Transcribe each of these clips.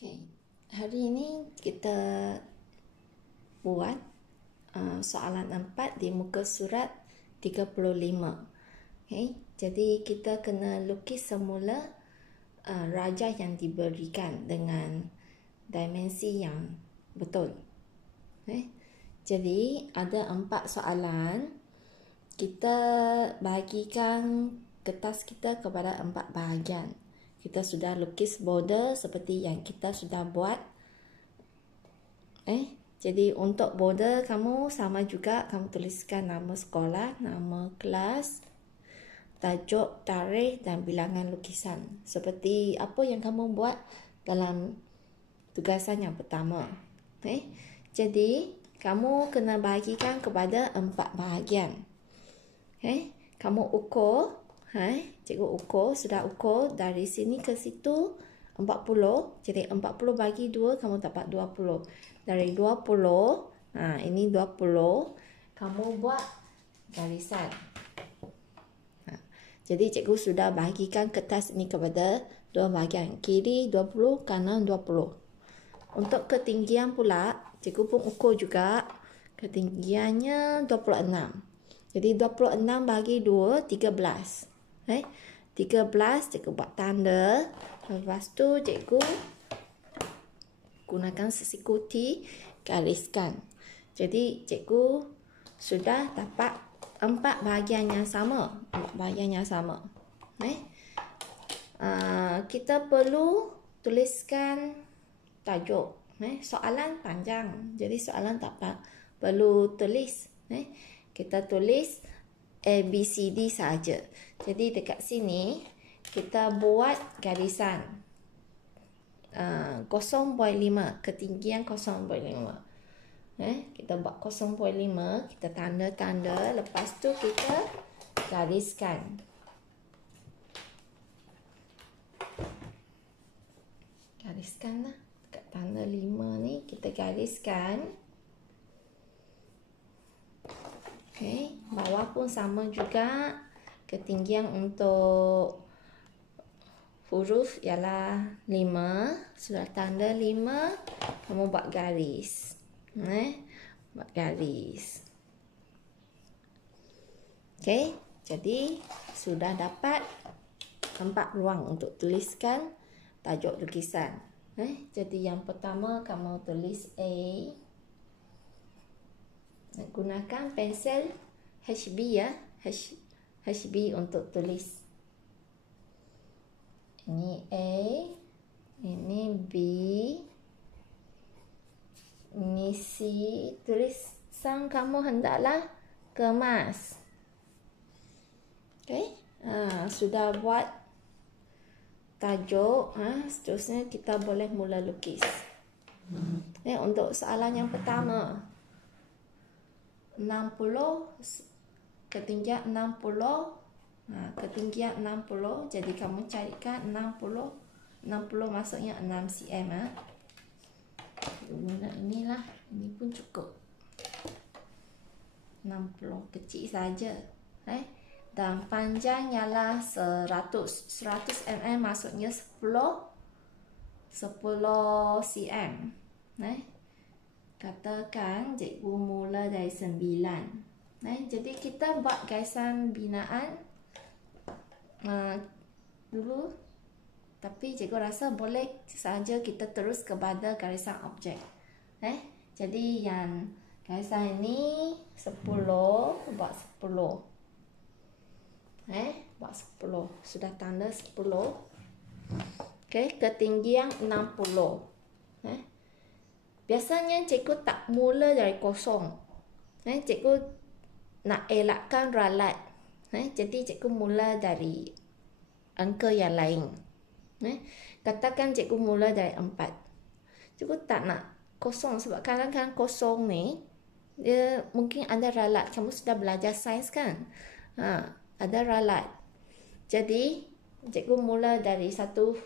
Okay. Hari ini kita buat soalan 4 di muka surat 35. Okay. Jadi kita kena lukis semula raja yang diberikan dengan dimensi yang betul. Okay. Jadi ada 4 soalan. Kita bahagikan kertas kita kepada 4 bahagian. Kita sudah lukis border seperti yang kita sudah buat. Jadi untuk border kamu sama juga, kamu tuliskan nama sekolah, nama kelas, tajuk, tarikh dan bilangan lukisan. Seperti apa yang kamu buat dalam tugasan yang pertama. Jadi kamu kena bahagikan kepada 4 bahagian. Kamu ukur. Cikgu ukur, sudah ukur dari sini ke situ 40. Jadi 40 bagi 2 kamu dapat 20. Dari 20, ini 20, kamu buat garisan. Jadi cikgu sudah bahagikan kertas ini kepada 2 bahagian. Kiri 20, kanan 20. Untuk ketinggian pula, cikgu pun ukur juga. Ketinggiannya 26. Jadi 26 bagi 2, 13. 13 cikgu buat tanda. Lepas tu cikgu gunakan sesiku T, gariskan. Jadi cikgu sudah dapat 4 bahagian yang sama. 4 bahagian yang sama. Kita perlu tuliskan tajuk. Soalan panjang. Jadi soalan tak perlu tulis. Kita tulis A, B, C, D saja. Jadi dekat sini kita buat garisan 0.5, ketinggian 0.5. Kita buat 0.5, kita tanda-tanda, lepas tu kita gariskan. Gariskanlah dekat tanda 5 ni, kita gariskan. Bawah pun sama juga. Ketinggian untuk huruf ialah 5. Sudah tanda 5, kamu buat garis. Buat garis. Jadi sudah dapat 4 ruang untuk tuliskan tajuk lukisan. Jadi yang pertama kamu tulis A. Gunakan pensel HB ya. HB untuk tulis. Ini A, ini B, ini C. Tulisan kamu hendaklah kemas. Sudah buat tajuk, seterusnya kita boleh mula lukis. Untuk soalan yang pertama, 60, ketinggian 60, ketinggian 60. Jadi kamu carikan 60 maksudnya 6 cm. Guna inilah, ini pun cukup. 60 kecil saja. Dan panjang ialah 100 mm maksudnya 10 cm. Katakan cikgu mula dari 9. Jadi kita buat garisan binaan dulu. Tapi cikgu rasa boleh saja kita terus kepada garisan objek. Jadi yang garisan ini 10, buat 10. Buat 10. Sudah tanda 10. Ketinggian 60. Biasanya cikgu tak mula dari kosong. Cikgu nak elakkan ralat. Jadi cikgu mula dari angka yang lain. Katakan cikgu mula dari 4. Cikgu tak nak kosong sebab kadang-kadang kosong ni dia mungkin ada ralat. Kamu sudah belajar sains kan? Ada ralat. Jadi cikgu mula dari satu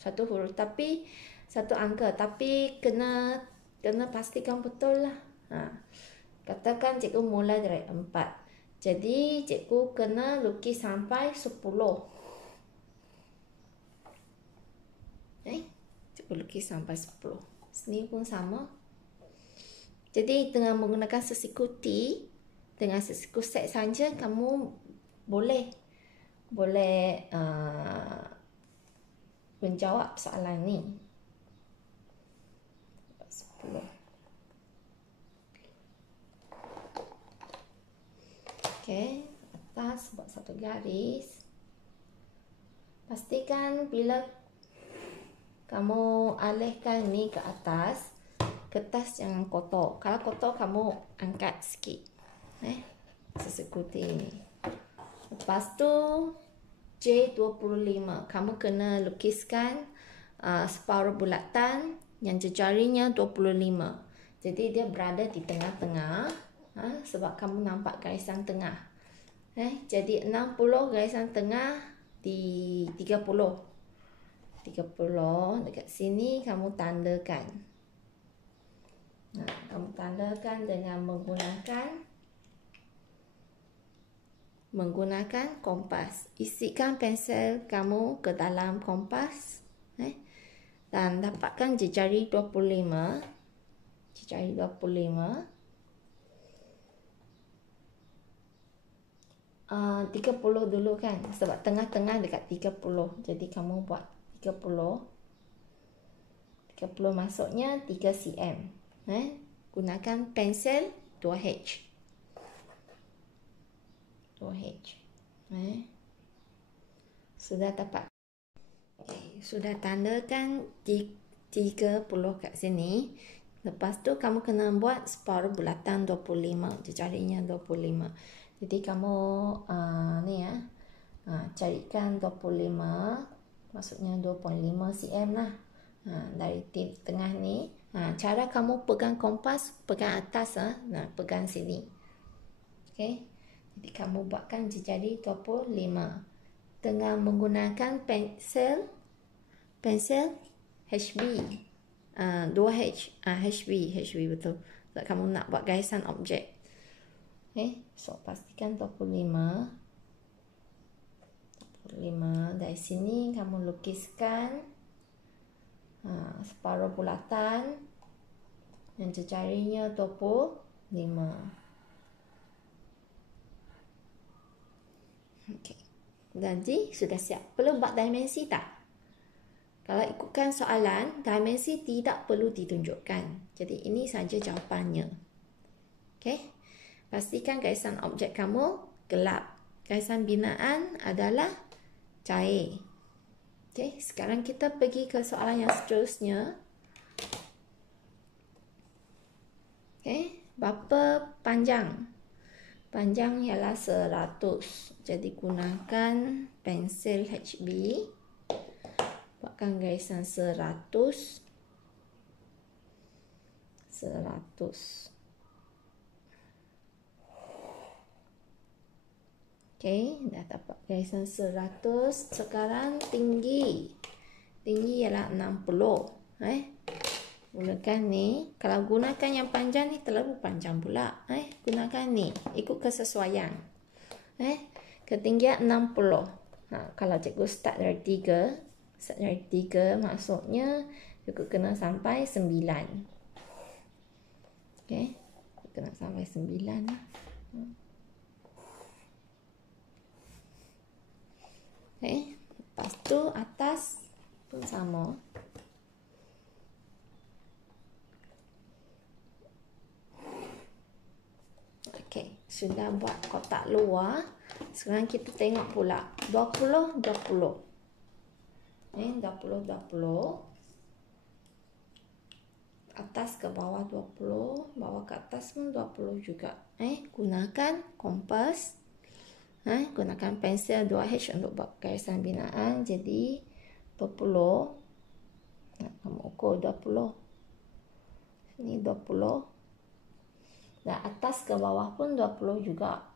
huruf, tapi satu angka, tapi kena pastikan betul lah. Katakan cikgu mula dari 4. Jadi cikgu kena lukis sampai 10. cikgu lukis sampai 10. Sini pun sama. Jadi dengan menggunakan sesiku T, dengan sesiku set saja kamu boleh menjawab soalan ni. 10. Okey, atas buat satu garis. Pastikan bila kamu alihkan ni ke atas, kertas jangan kotor. Kalau kotor kamu angkat sikit. Sesiku T ni. Lepas tu J25, kamu kena lukiskan separuh bulatan yang jejarinya 25. Jadi dia berada di tengah-tengah, sebab kamu nampak garisan tengah. Jadi 60 garisan tengah di 30. 30 dekat sini kamu tandakan. Kamu tandakan dengan menggunakan kompas. Isikan pensel kamu ke dalam kompas, dan dapatkan jejari 25. Jejari 25. 30 dulu kan, sebab tengah-tengah dekat 30. Jadi kamu buat 30. 30 maksudnya 3 cm. Gunakan pensel 2H. 2H. Sudah dapat. Sudah tandakan 30 kat sini. Lepas tu kamu kena buat separuh bulatan 25, jejarinya 25. Jadi kamu carikan 25, maksudnya 2.5 cm lah. Dari tengah ni. Cara kamu pegang kompas, pegang atas, pegang sini. Okey. Jadi kamu buatkan jejari 25 dengan menggunakan pensel HB. 2H. HB betul. Sebab kamu nak buat garisan objek. So pastikan 25. Dari sini kamu lukiskan separuh bulatan yang jejarinya 25. Okey. Jadi sudah siap. Perlu buat dimensi tak? Kalau ikutkan soalan, dimensi tidak perlu ditunjukkan. Jadi ini saja jawapannya. Okey. Pastikan garisan objek kamu gelap. Garisan binaan adalah cair. Okey, sekarang kita pergi ke soalan yang seterusnya. Okey, berapa panjang? Panjang ialah 100. Jadi gunakan pensel HB. Buatkan garisan 100. Okey, dah dapat garisan 100. Sekarang tinggi. Tinggi ialah 60. Gunakan ni. Kalau gunakan yang panjang ni terlalu panjang pula. Gunakan ni. Ikut kesesuaian. Ketinggian 60. Kalau cikgu start dari 3. Start dari 3 maksudnya cikgu kena sampai 9. Okey. Kena sampai 9 lah. Lepas tu atas pun sama. Okey, sudah buat kotak luar. Sekarang kita tengok pula 20 20. 20 20. Atas ke bawah 20, bawah ke atas pun 20 juga. Gunakan kompas. Gunakan pensel 2H untuk buat garisan binaan. Jadi 20. Kamu ukur 20. Sini 20. Dan atas ke bawah pun 20 juga.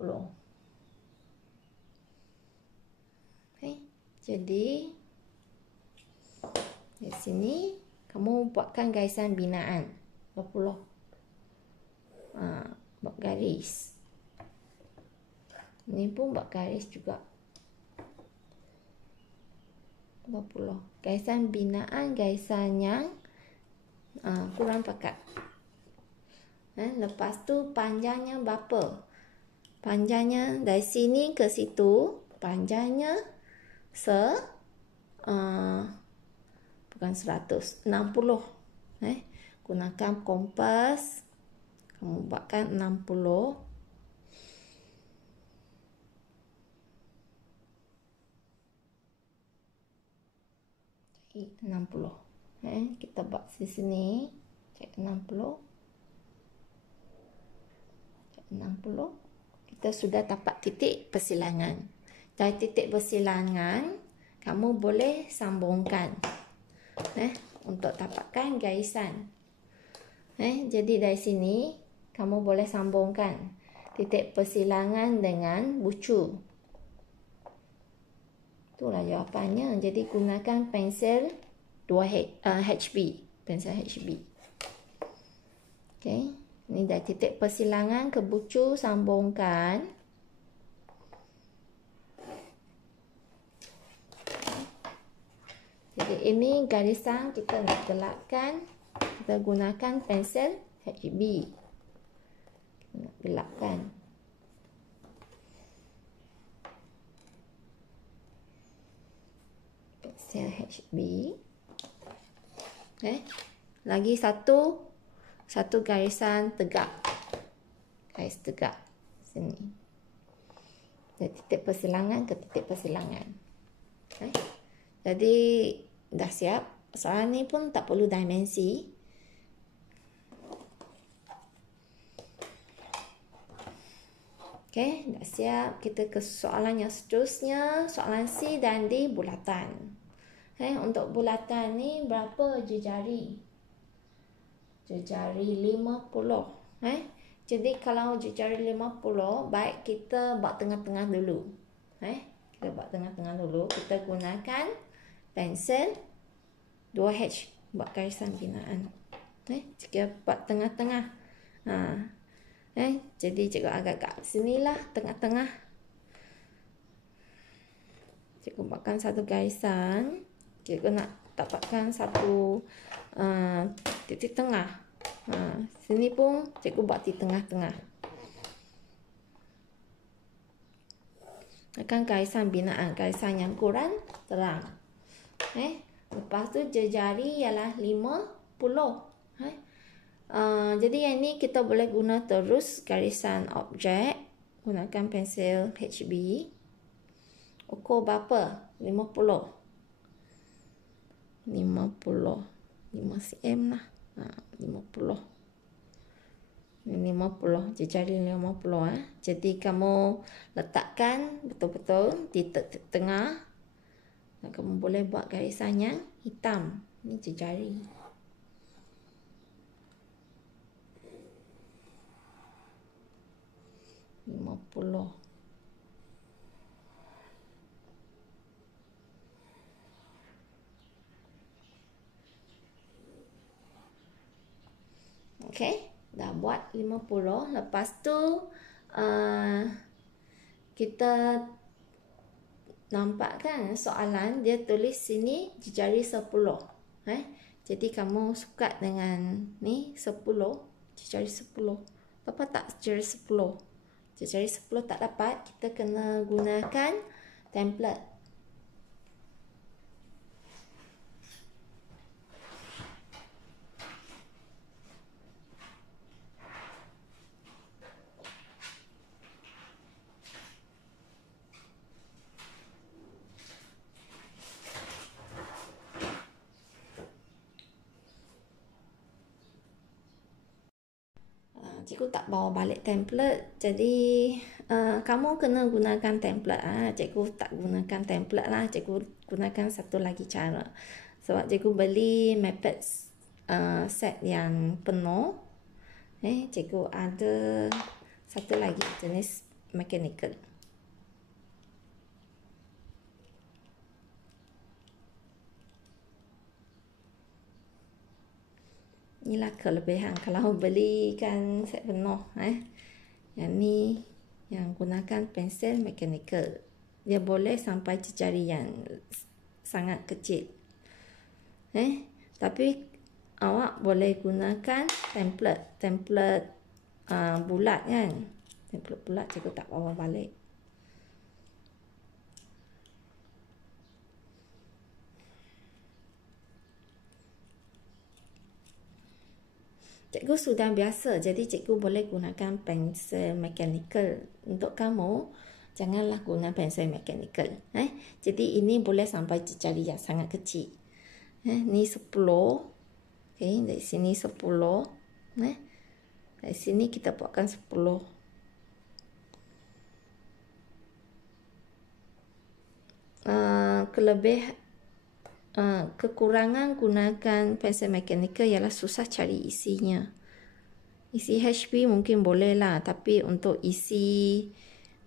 20. Jadi di sini kamu buatkan garisan binaan 20. Buat garis. Ini pun buat garis juga. 20. Garisan binaan, garisan yang kurang pekat. Lepas tu panjangnya berapa? Panjangnya dari sini ke situ, panjangnya bukan 100, 60. Gunakan kompas, kamu buatkan 60. Kita buat di sini, cek 60. Kita sudah dapat titik persilangan. Dari titik persilangan, kamu boleh sambungkan untuk dapatkan garisan. Jadi dari sini kamu boleh sambungkan titik persilangan dengan bucu. Itulah jawapannya. Jadi gunakan pensel 2HB, pensel HB. Okey, ini dari titik persilangan ke bucu sambungkan. Jadi ini garisan kita nak gelapkan, kita gunakan pensel HB. Kita nak gelapkan. Pensel HB. Lagi satu garisan tegak. Garis tegak sini. Dari titik persilangan ke titik persilangan. Jadi dah siap. Soalan ni pun tak perlu dimensi. Okey, dah siap. Kita ke soalan yang seterusnya, soalan C dan D bulatan. Untuk bulatan ni berapa jejari? Jejari 50. Jadi kalau jejari 50, baik kita buat tengah-tengah dulu. Kita buat tengah-tengah dulu. Kita gunakan pensel 2H buat garisan binaan. Kita buat tengah-tengah. Jadi cikgu agak-agak sinilah tengah-tengah. Cikgu buatkan satu garisan. Cikgu nak dapatkan satu titik tengah. Sini pun cikgu buat di tengah-tengah. Akan garisan binaan, garisan yang kurang terang. Lepas tu jejari ialah 50. Jadi yang ni kita boleh guna terus garisan objek. Gunakan pensel HB. Ukur berapa? 50 cm lah. 50. Ini 50, jejari 50. Jadi kamu letakkan betul-betul di tengah. Dan kamu boleh buat garisan yang hitam. Ini jejari. Okey, dah buat 50. Lepas tu kita nampak kan soalan dia tulis sini jejari 10. Jadi kamu sukat dengan ni 10, jejari 10. Dapat tak jejari 10? Jejari 10 tak dapat, kita kena gunakan template. Cikgu tak bawa balik template, jadi kamu kena gunakan template. Cikgu tak gunakan template lah, cikgu gunakan satu lagi cara. Sebab cikgu beli method set yang penuh. Cikgu ada satu lagi jenis mechanical. Inilah kelebihan kalau belikan set penuh. Yang ni yang gunakan pensel mechanical. Dia boleh sampai jejari yang 1 sangat kecil. Tapi awak boleh gunakan template bulat kan. Template bulat cikgu tak bawa balik. Cikgu sudah biasa, jadi cikgu boleh gunakan pensel mechanical. Untuk kamu, janganlah guna pensel mechanical. Jadi ini boleh sampai jari yang sangat kecil. Ni 10. Dari sini 10. Dari sini kita buatkan 10. Kekurangan gunakan pensel mechanical ialah susah cari isinya. Isi HB mungkin boleh lah, tapi untuk isi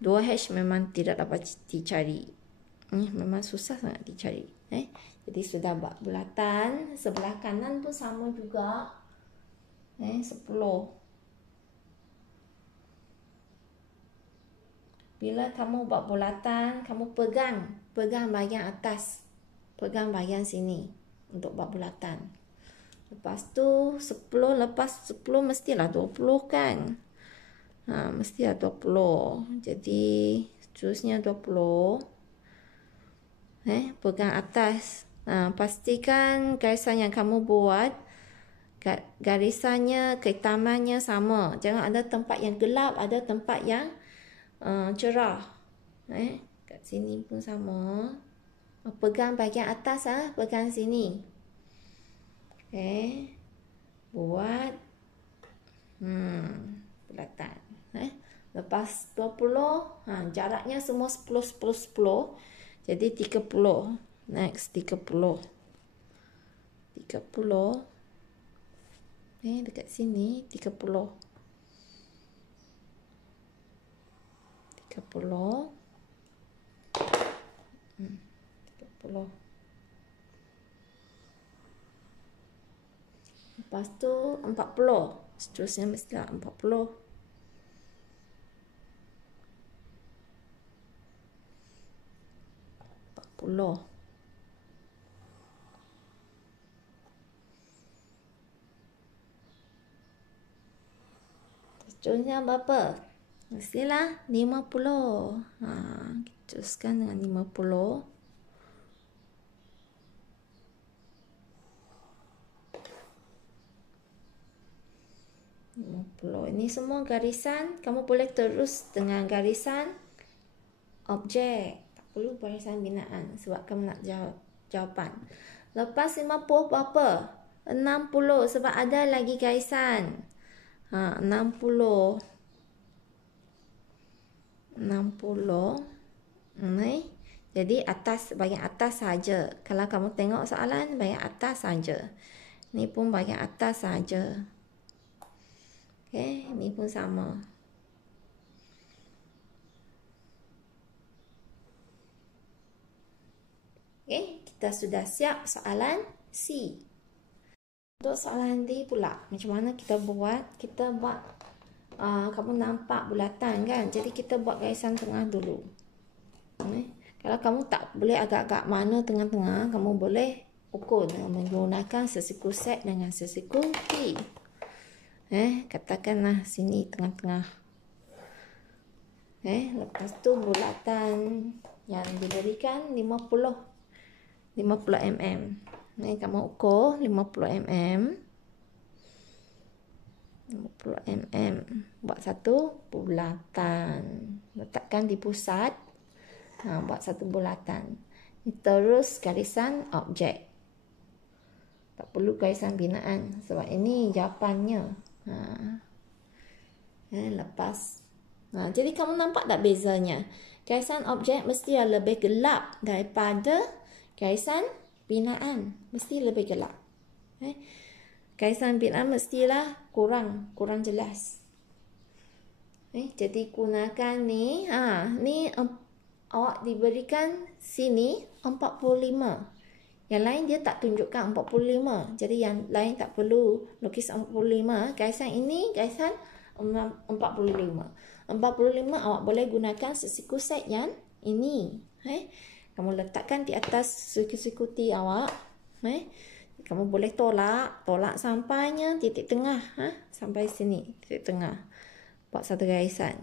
2H memang tidak dapat dicari. Memang susah sangat dicari. Jadi sudah buat bulatan. Sebelah kanan pun sama juga. 10. Bila kamu buat bulatan, kamu pegang bahagian atas. Pegang bahagian sini untuk buat bulatan. Lepas tu 10, lepas 10 mestilah 20 kan. Mestilah 20. Jadi seterusnya 20. Pegang atas. Pastikan garisan yang kamu buat, garisannya, kehitamannya sama. Jangan ada tempat yang gelap, ada tempat yang cerah. Kat sini pun sama. Pegang bahagian atas, pegang sini. Buat bulatan. Lepas 20, jaraknya semua 10, 10, 10. Jadi 30. Next 30. 30. Dekat sini 30. 30. 30. Lepas tu 40. Seterusnya mestilah 40. 40. Seterusnya berapa? Mestilah 50. Kita teruskan dengan 50. 50. Ini semua garisan. Kamu boleh terus dengan garisan objek. Tak perlu garisan binaan sebab kamu nak jawab jawapan. Lepas 50 berapa? 60 sebab ada lagi garisan. 60. 60. Jadi atas, bahagian atas saja. Kalau kamu tengok soalan, bahagian atas saja. Ni pun bahagian atas saja. Ni pun sama. Kita sudah siap soalan C. Untuk soalan D pula, macam mana kita buat? Kita buat, kamu nampak bulatan kan? Jadi kita buat garisan tengah dulu. Kalau kamu tak boleh agak-agak mana tengah-tengah, kamu boleh ukur dengan menggunakan sesiku set dengan sesiku T. Katakanlah sini tengah-tengah. Lepas tu bulatan yang diberikan 50 mm. Kamu ukur 50 mm. 50 mm. Buat satu bulatan. Letakkan di pusat. Buat satu bulatan. Terus garisan objek. Tak perlu garisan binaan sebab ini jawapannya. Lepas. Jadi kamu nampak tak bezanya? Garisan objek mesti lebih gelap daripada garisan binaan. Mesti lebih gelap. Garisan binaan mestilah kurang jelas. Jadi gunakan ni. Ni awak diberikan sini 45. Yang lain dia tak tunjukkan 45. Jadi yang lain tak perlu lukis 45. Garisan ini garisan 45. 45 awak boleh gunakan sesiku set yang ini. kamu letakkan di atas siku-siku T awak. Kamu boleh tolak sampainya titik tengah, sampai sini titik tengah. Buat satu garisan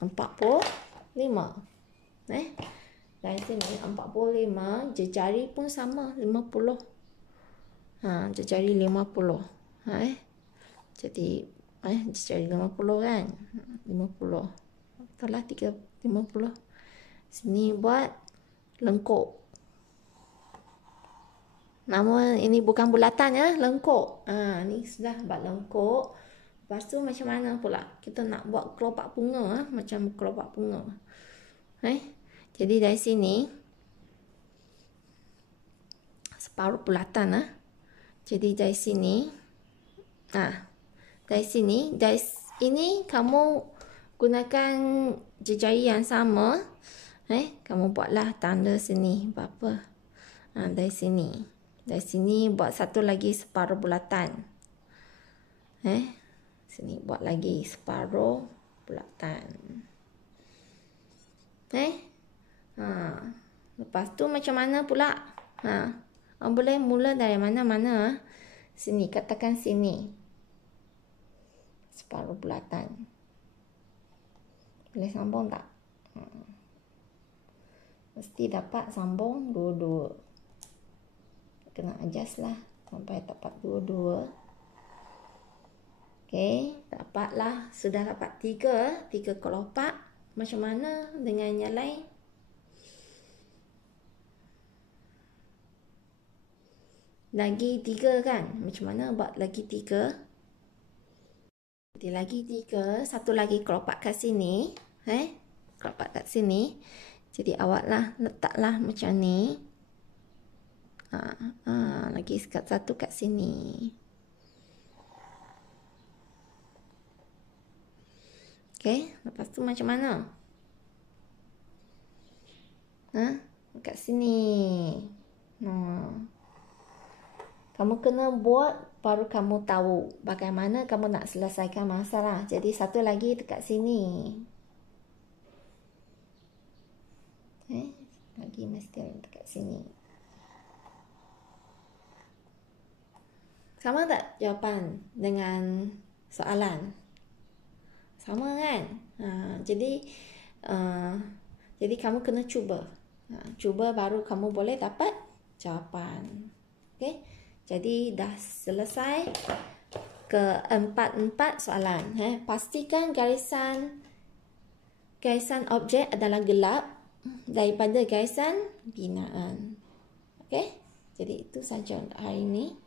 45. Dari sini 45, jejari pun sama 50. Jejari 50. Jadi jejari 50 kan. 50. Betul lah 50. Sini buat lengkuk. Nama ini bukan bulatan ya, lengkuk. Ni sudah buat lengkuk. Lepas tu macam mana pula? Kita nak buat kelopak bunga, macam kelopak bunga. Jadi dari sini separuh bulatan. Jadi dari sini, dari ini kamu gunakan jejari yang sama. Kamu buatlah tanda sini berapa. Dari sini buat satu lagi separuh bulatan. Sini buat lagi separuh bulatan. Lepas tu macam mana pula? Boleh mula dari mana-mana. Sini, katakan sini. Separuh bulatan. Boleh sambung tak? Mesti dapat sambung dua-dua. Kena adjust lah sampai dapat dua-dua. Dapatlah. Sudah dapat tiga kelopak. Macam mana dengan yang lain? Lagi 3 kan? Macam mana buat lagi 3? Jadi lagi 3, satu lagi kelopak kat sini. Kelopak kat sini. Jadi awaklah letaklah macam ni. Lagi satu kat sini. Lepas tu macam mana? Kat sini. Kamu kena buat baru kamu tahu bagaimana kamu nak selesaikan masalah. Jadi satu lagi dekat sini. Lagi mesti dekat sini. Sama tak jawapan dengan soalan? Sama kan? Jadi kamu kena cuba. Cuba baru kamu boleh dapat jawapan. Jadi dah selesai ke-4 soalan. Pastikan garisan objek adalah gelap daripada garisan binaan. Jadi itu saja untuk hari ini.